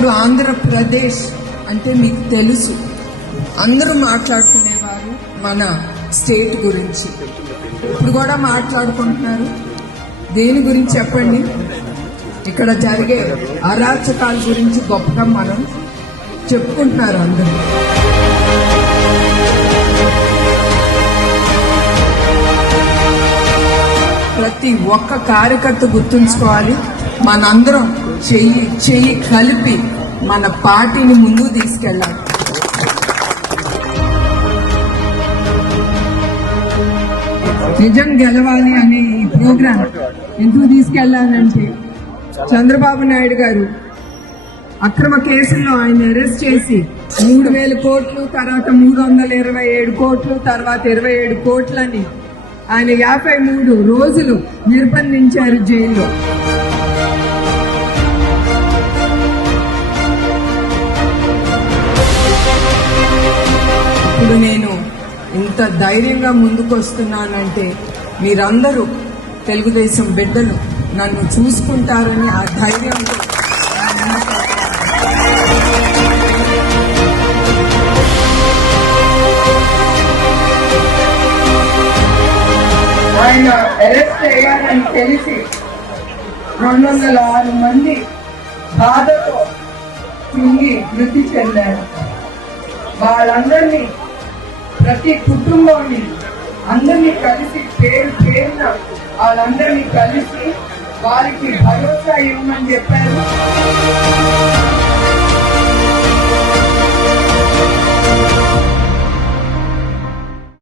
ఆంధ్రప్రదేశ్ అంటే మీకు తెలుసు. అందరూ మాట్లాడుకునేవారు మన స్టేట్ గురించి. ఇప్పుడు కూడా మాట్లాడుకుంటున్నారు. దేని గురించి చెప్పండి? ఇక్కడ జరిగే అరాచకాల గురించి గొప్పగా మనం చెప్పుకుంటున్నారు అందరూ. ప్రతి ఒక్క కార్యకర్త గుర్తుంచుకోవాలి. మనందరం చెయ్యి చెయ్యి కలిపి మన పార్టీని ముందుకు తీసుకెళ్ళాలి. నిజం గెలవాలి అనే ఈ ప్రోగ్రాం ఎందుకు తీసుకెళ్ళానంటే చంద్రబాబు నాయుడు గారు అక్రమ కేసుల్లో ఆయన అరెస్ట్ చేసి మూడు వేల కోట్లు తర్వాత మూడు వందల ఇరవై ఏడు కోట్లు తర్వాత ఇరవై ఏడు కోట్లని ఆయన యాభై మూడు రోజులు నిర్బంధించారు జైల్లో. ఇప్పుడు నేను ఇంత ధైర్యంగా ముందుకు వస్తున్నానంటే మీరందరూ తెలుగుదేశం బిడ్డలు నన్ను చూసుకుంటారని ఆ ధైర్యంతో ఆయన అరెస్ట్ అయ్యారని తెలిసి రెండు వందల ఆరు మంది బాధతో తిరిగి మృతి చెందారు. వాళ్ళందరినీ ప్రతి కుటుంబాన్ని అందరినీ కలిసి పేరు పేరున వాళ్ళందరినీ కలిసి వారికి భరోసా ఇవ్వమని చెప్పారు.